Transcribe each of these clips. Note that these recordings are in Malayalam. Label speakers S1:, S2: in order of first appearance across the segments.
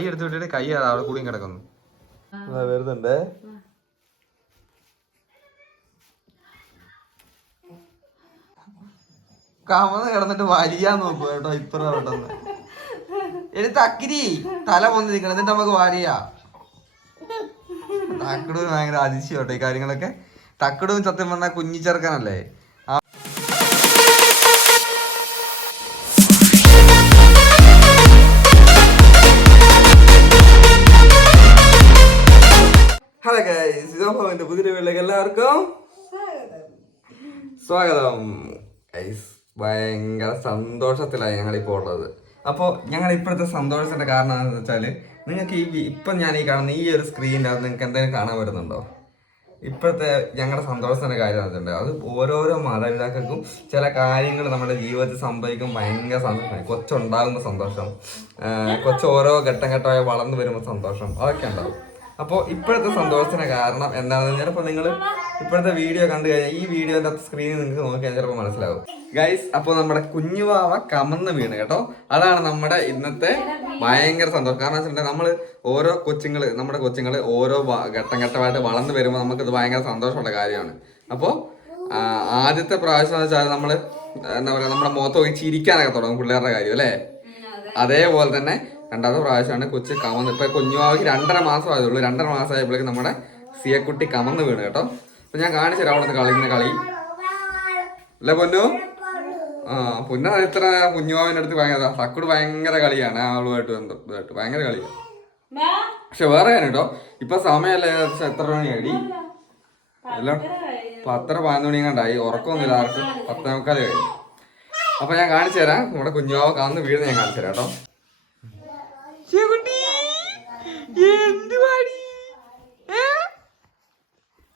S1: കൈ എടുത്ത് വിട്ടിട്ട് കൈ അവിടെ കൂടിയും കിടക്കുന്നു. വരുന്നുണ്ടേ. കമന്ന് കിടന്നിട്ട് വലിയാൻ നോക്കുക കേട്ടോ ഇത്ര പെട്ടെന്ന്. എടി തക്കിരി തല പൊന്തി നിൽക്കണം എന്നിട്ട് നമുക്ക് വാരിയാ തക്കടൂർ ഭയങ്കര അതിശയം കേട്ടോ ഈ കാര്യങ്ങളൊക്കെ. തക്കടൂർ സത്യം പറഞ്ഞാൽ കുഞ്ഞിച്ചെറുക്കനല്ലേ? ഹലോ ഗൈസ് ഇതോന്റെ പുതിയ വീട്ടിലേക്ക് എല്ലാവർക്കും സ്വാഗതം. ഗൈസ് ഭയങ്കര സന്തോഷത്തിലാണ് ഞങ്ങൾ ഇപ്പോൾ ഉള്ളത്. അപ്പോൾ ഞങ്ങൾ ഇപ്പോഴത്തെ സന്തോഷത്തിന്റെ കാരണം എന്താണെന്ന് വെച്ചാൽ നിങ്ങൾക്ക് ഈ ഇപ്പം ഞാൻ ഈ കാണുന്ന ഈ ഒരു സ്ക്രീനിന്റെ അകത്ത് നിങ്ങൾക്ക് എന്തെങ്കിലും കാണാൻ വരുന്നുണ്ടോ ഇപ്പോഴത്തെ ഞങ്ങളുടെ സന്തോഷത്തിന്റെ കാര്യം വെച്ചിട്ടുണ്ട് അത് ഓരോരോ മാതാപിതാക്കൾക്കും ചില കാര്യങ്ങൾ നമ്മുടെ ജീവിതത്തിൽ സംഭവിക്കും. ഭയങ്കര സന്തോഷമായി കൊച്ചുണ്ടാകുന്ന സന്തോഷം. കൊച്ചു ഓരോ ഘട്ടം ഘട്ടമായി വളർന്നു വരുമ്പോൾ സന്തോഷം. അതൊക്കെ ഉണ്ടാവും. അപ്പോൾ ഇപ്പോഴത്തെ സന്തോഷത്തിന് കാരണം എന്താണെന്ന് ചിലപ്പോൾ നിങ്ങൾ ഇപ്പോഴത്തെ വീഡിയോ കണ്ടു കഴിഞ്ഞാൽ ഈ വീഡിയോന്റെ സ്ക്രീനിൽ നിങ്ങൾക്ക് നോക്കിയാൽ ചിലപ്പോൾ മനസ്സിലാവും. ഗൈസ് അപ്പോൾ നമ്മുടെ കുഞ്ഞുവാവ കമന്ന് വീണ് കേട്ടോ. അതാണ് നമ്മുടെ ഇന്നത്തെ ഭയങ്കര സന്തോഷം. കാരണം വെച്ചിട്ടുണ്ടെങ്കിൽ നമ്മൾ ഓരോ കൊച്ചുങ്ങൾ നമ്മുടെ കൊച്ചുങ്ങൾ ഓരോ ഘട്ടം ഘട്ടമായിട്ട് വളർന്നു വരുമ്പോൾ നമുക്കിത് ഭയങ്കര സന്തോഷമുള്ള കാര്യമാണ്. അപ്പോൾ ആദ്യത്തെ പ്രാവശ്യം എന്ന് വെച്ചാൽ നമ്മൾ എന്താ പറയുക നമ്മുടെ മുഖത്ത് നോക്കി ചിരിക്കാനൊക്കെ തുടങ്ങും പിള്ളേരുടെ കാര്യം അല്ലേ? അതേപോലെ തന്നെ രണ്ടാമത്തെ പ്രാവശ്യമാണ് കൊച്ചു കമന്ന്. ഇപ്പൊ കുഞ്ഞുവാവിക്ക് രണ്ടര മാസം ആയതുള്ളൂ രണ്ടര മാസം ആയപ്പോഴേക്കും നമ്മുടെ സിയക്കുട്ടി കമന്ന് വീണ് കേട്ടോ. അപ്പൊ ഞാൻ കാണിച്ചു തരാം അവിടുന്ന് കളിക്കുന്ന കളി. അല്ലേ പൊന്നു? ആ പൊന്ന ഇത്ര കുഞ്ഞുവാവിന്റെ അടുത്ത് ഭയങ്കര സക്കുട് ഭയങ്കര കളിയാണ്. ആളുമായിട്ട് ബന്ധപ്പെട്ട് ഭയങ്കര കളിയാണ് പക്ഷെ വേറെ കാര്യം കേട്ടോ. ഇപ്പൊ സമയമല്ല ഏകദേശം എത്ര മണിയായി എല്ലാം പത്തര പതിനൊന്ന് മണി കണ്ടായി ഉറക്കമൊന്നുമില്ല. ആർക്കും? പത്തേ മുക്കാൽ കഴിഞ്ഞു. അപ്പൊ ഞാൻ കാണിച്ചു തരാം. നമ്മുടെ കുഞ്ഞുവാവ് കാന്ന് വീട് ഞാൻ കാണിച്ചു തരാം കേട്ടോ.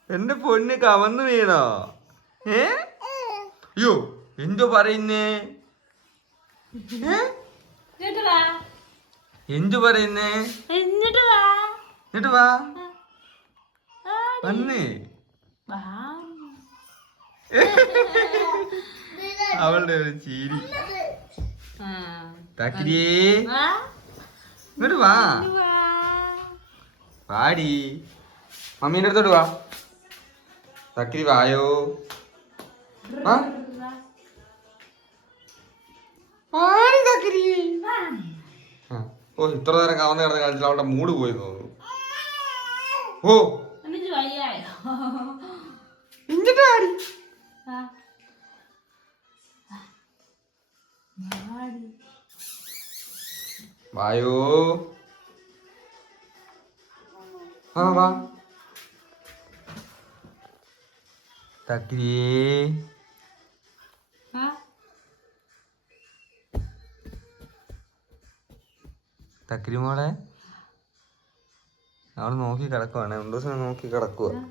S1: എന്റെ പൊന്ന് കവന്ന് വീണോ? ഏ? അയ്യോ എന്തോ പറയുന്നേ? എന്തു പറയുന്നേ?
S2: എന്നിട്ട് വാ.
S1: വന്നേ.
S2: വാ.
S1: അവളുടെ ഒരു ചീരി. തക്കിരിയേ. ഇങ്ങോട്ട് വാ. വാടി. മമ്മീന്റെ അടുത്തോട്ട് വാ. തക്കി വായോ. വാ വാടി തക്കിരി ആ. ഓ ഇത്ര നേരം കവന്ന് കിടന്ന് കളിച്ചിട്ട് അവളുടെ മൂഡ് പോയി തോന്നുന്നു. ഓ. ഇഞ്ചിട്ട് വാടി.
S2: വാടി.
S1: വായോ. ആ വാ. തക്കിരിയേ
S2: വാ.
S1: തക്കിരി മോളെ. അവൾ നോക്കി കിടക്കുവാണ്. രണ്ടു ദിവസം നോക്കി കിടക്കുക
S2: വാ.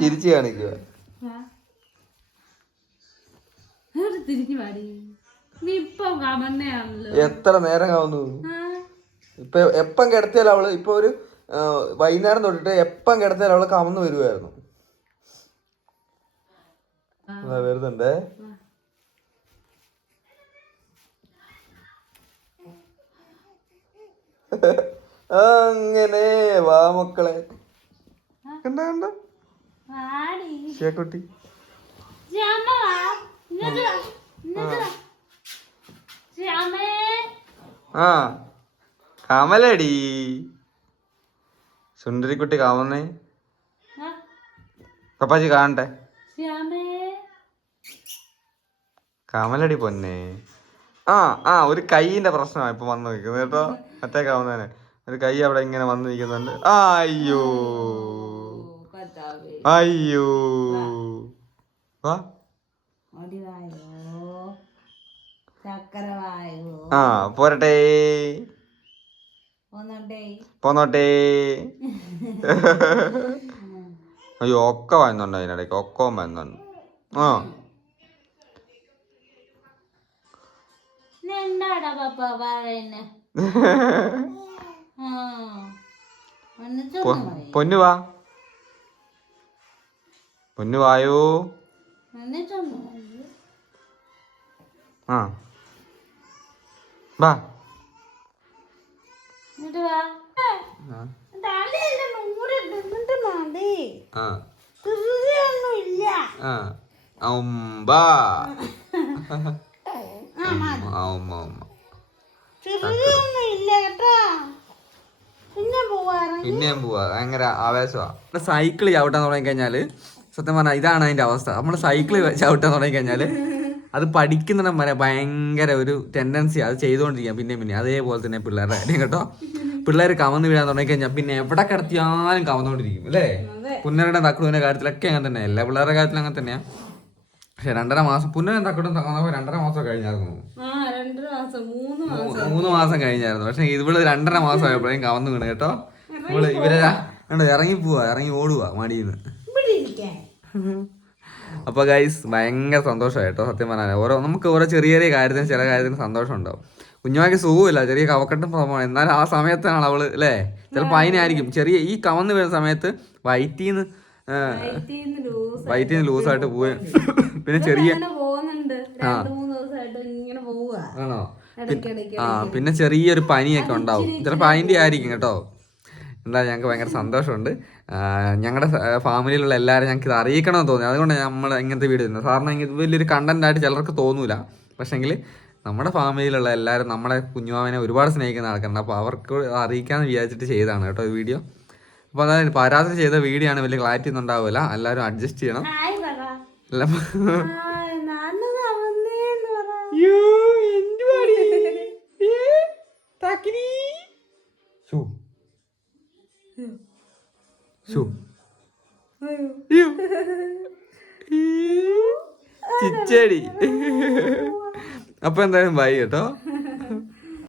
S1: ചിരിച്ചു കാണിക്കുക
S2: വാ. തിരിഞ്ഞു പാടി
S1: എത്ര നേരം കാണുന്നു?
S2: ആ.
S1: ഇപ്പൊ എപ്പം കിടത്തിയാലും അവൾ ഇപ്പൊ ഒരു ആ, വൈകുന്നേരം തൊട്ടിട്ട് എപ്പം കിടത്തിയാലും അവൾ കമന്ന് വരുമായിരുന്നു
S2: ആ.
S1: വരുന്നുണ്ടേ. അങ്ങനെ വാ മക്കളെ. കണ്ട കണ്ട?
S2: വാടി.
S1: ഷേക്കുട്ടി
S2: ശ്യാമ വാ. ഇങ്ങോട്ട് വാ. ഇങ്ങോട്ട് വാ. ശ്യാമേ
S1: ആ കമലടി. സുന്ദരിക്കുട്ടി
S2: കാവുന്നേ
S1: പപ്പാജി കാണട്ടെ. കമലടി പൊന്നെ. ആ ആ ഒരു കൈയിന്റെ പ്രശ്നമാണ് ഇപ്പൊ വന്നു നിൽക്കുന്നത് കേട്ടോ. മറ്റേ കാവുന്നതിന് ഒരു കൈ അവിടെ ഇങ്ങനെ വന്നു നിൽക്കുന്നുണ്ട്. അയ്യോ. അയ്യോ. വാ
S2: ഓടി വായോ ചക്കര വായോ
S1: ആ പോരട്ടെ. പോന്നോട്ടെ. അയ്യോ ഒക്കെ വരുന്നുണ്ട് അതിനിടയ്ക്ക്? ഒക്കെ വരുന്നുണ്ട് ആ. പൊന്നു വാ. പൊന്നു വായോ. ആ. വാ. പിന്നെയും പോവാ ഭയങ്കര ആവേശമാണ് സൈക്കിൾ ചവിട്ടാൻ തുടങ്ങി കഴിഞ്ഞാൽ സത്യം പറഞ്ഞാൽ ഇതാണ് അതിന്റെ അവസ്ഥ. നമ്മൾ സൈക്കിൾ ചവിട്ടാൻ തുടങ്ങി കഴിഞ്ഞാൽ അത് പഠിക്കുന്നിടം വരെ ഭയങ്കര ഒരു ടെൻഡൻസി അത് ചെയ്തുകൊണ്ടിരിക്കാം പിന്നെ പിന്നെ അതേപോലെ തന്നെ പിള്ളേരുടെ കാര്യം കേട്ടോ. പിള്ളേർ കമന്ന് വീഴാൻ തുടങ്ങി കഴിഞ്ഞാൽ പിന്നെ എവിടെ കിടത്തിയാലും കമന്നുകൊണ്ടിരിക്കും അല്ലേ? പുന്നരുടെ തക്കുവിന്റെ കാര്യത്തിലൊക്കെ അങ്ങനെ തന്നെ എല്ലാ പിള്ളേരുടെ കാര്യത്തിൽ അങ്ങനെ തന്നെയാ. പക്ഷെ രണ്ടര മാസം പുന്നരം തക്കുടും രണ്ടര മാസം കഴിഞ്ഞായിരുന്നു.
S2: മൂന്ന് മാസം.
S1: കഴിഞ്ഞായിരുന്നു. പക്ഷെ ഇവിടെ രണ്ടര മാസം ആയപ്പോഴേക്കും കവന്നു വീണ് കേട്ടോ. ഇവൾ ഇവരെ ഇറങ്ങി പോവാ ഇറങ്ങി ഓടുവാ മടിയിന്ന്.
S2: ഇവിടെ ഇരിക്കാൻ
S1: അപ്പൊ ഗൈസ് ഭയങ്കര സന്തോഷമായി കേട്ടോ സത്യം പറഞ്ഞാൽ ഓരോ നമുക്ക് ഓരോ ചെറിയ ചെറിയ കാര്യത്തിന് ചില കാര്യത്തിന് സന്തോഷം ഉണ്ടാവും. കുഞ്ഞുമാക്ക് സുഖമില്ല ചെറിയ കവക്കെട്ടും സംഭവമാണ് എന്നാലും ആ സമയത്താണ് അവൾ അല്ലേ? ചിലപ്പോൾ അതിനായിരിക്കും. ചെറിയ ഈ കവന്ന് വരുന്ന സമയത്ത് വയറ്റീന്ന്
S2: നിന്ന് ലൂസ്
S1: നിന്ന് ലൂസായിട്ട് പോവുകയും പിന്നെ ചെറിയ ആണോ? ആ പിന്നെ ചെറിയൊരു പനിയൊക്കെ ഉണ്ടാവും. ചിലപ്പോൾ അതിന്റെ ആയിരിക്കും കേട്ടോ. എന്താ ഞങ്ങൾക്ക് ഭയങ്കര സന്തോഷമുണ്ട്. ഞങ്ങളുടെ ഫാമിലിയിലുള്ള എല്ലാവരും ഞങ്ങൾക്ക് ഇത് അറിയിക്കണമെന്ന് തോന്നി. അതുകൊണ്ട് നമ്മൾ ഇങ്ങനത്തെ വീഡിയോ ചെയ്യുന്നത് സാറിന് ഇത് വലിയൊരു കണ്ടന്റായിട്ട് ചിലർക്ക് തോന്നൂല. പക്ഷേങ്കിൽ നമ്മുടെ ഫാമിലിയിലുള്ള എല്ലാവരും നമ്മളെ കുഞ്ഞുമാവിനെ ഒരുപാട് സ്നേഹിക്കുന്ന ആൾക്കാരുണ്ട്. അപ്പോൾ അവർക്ക് അറിയിക്കാമെന്ന് വിചാരിച്ചിട്ട് ചെയ്തതാണ് കേട്ടോ ഈ വീഡിയോ. അപ്പോൾ അതായത് പരാതി ചെയ്ത വീഡിയോ ആണ് വലിയ ക്ലാരിറ്റി ഒന്നും ഉണ്ടാവില്ല എല്ലാവരും അഡ്ജസ്റ്റ് ചെയ്യണം.
S2: അല്ല പറ.
S1: ചിച്ചടി. അപ്പൊ എന്തായാലും ബൈ കേട്ടോ.